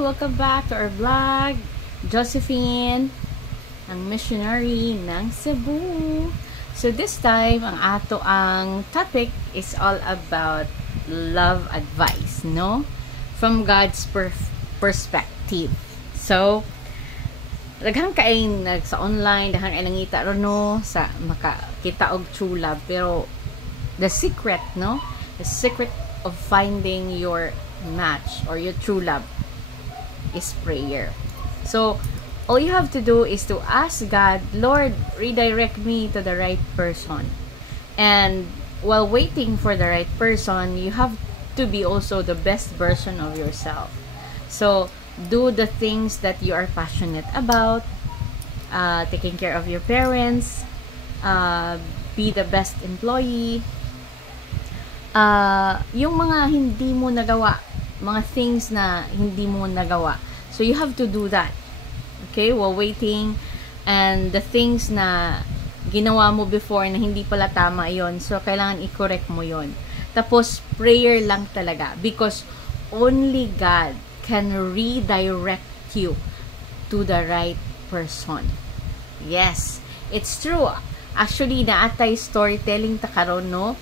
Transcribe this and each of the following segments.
Welcome back to our vlog. Josephine, ang missionary ng Cebu. So this time, ang topic is all about love advice, no? From God's perspective. So, daghang kain sa online, daghang ay nangita ron, no? Sa makakita og true love. Pero, the secret, no? The secret of finding your match or your true love is prayer. So all you have to do is to ask God, Lord, redirect me to the right person. And while waiting for the right person, you have to be also the best version of yourself. So do the things that you are passionate about, taking care of your parents, be the best employee, yung mga hindi mo nagawa, mga things na hindi mo nagawa. So you have to do that. Okay? While waiting, and the things na ginawa mo before na hindi pala tama yon, so kailangan i-correct mo yon. Tapos prayer lang talaga, because only God can redirect you to the right person. Yes, it's true. Actually, naatay storytelling ta karon, no?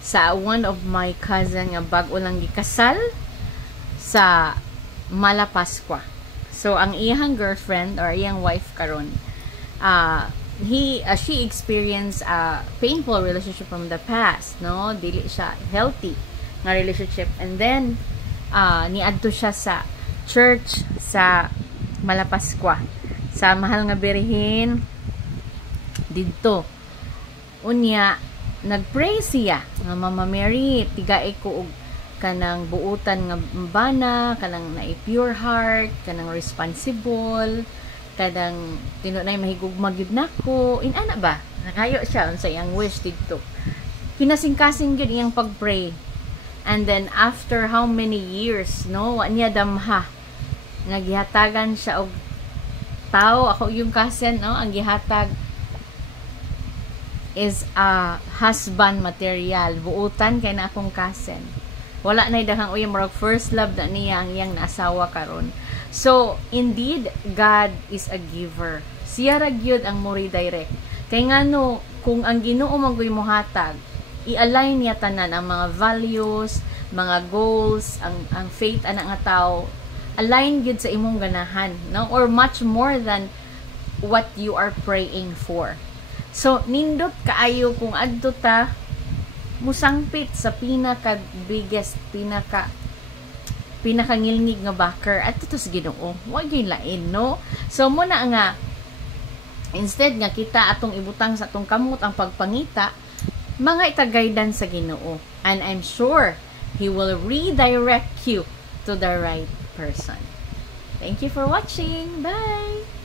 Sa one of my cousin nga bag-o lang gikasal sa Malapascua. So ang iyang girlfriend or iyang wife karon, she experienced a painful relationship from the past, no? Dili siya healthy nga relationship, and then niadto siya sa church sa Malapascua, sa Mahal nga Birhen didto. Unya nagpray siya nga, Mama Mary, tigae ko og kanang buutan nga bana, kanang na pure heart, kanang responsible, kanang tinunay mahigugmag yun nako. Inana ba? Nakayo siya sa iyang wish dito. Kinasing-kasing yun iyang pagpray. And then after how many years, no, wa niya damha nga gihatagan siya og tao. Ako yung cousin, no, ang gihatag is a husband material. Buutan kay na akong cousin. Wala na dahang uyang marag first love na niya ang iyang naasawa karon. So indeed, God is a giver. Siya ra gyud ang mo redirect. Kay ngano kung ang Ginoo magoy mo hatag, i-align niya tanan ang mga values, mga goals, ang faith ana nga tawo, align gyud sa imong ganahan, no? Or much more than what you are praying for. So nindot kaayo kung adto ta musangpit sa pinaka-biggest, pinakangilngig nga backer at ito sa Ginoo. Huwag yung lain, no? So, muna nga, instead nga kita atong ibutang sa atong kamot ang pagpangita, mga itagaydan sa Ginoo. And I'm sure He will redirect you to the right person. Thank you for watching. Bye!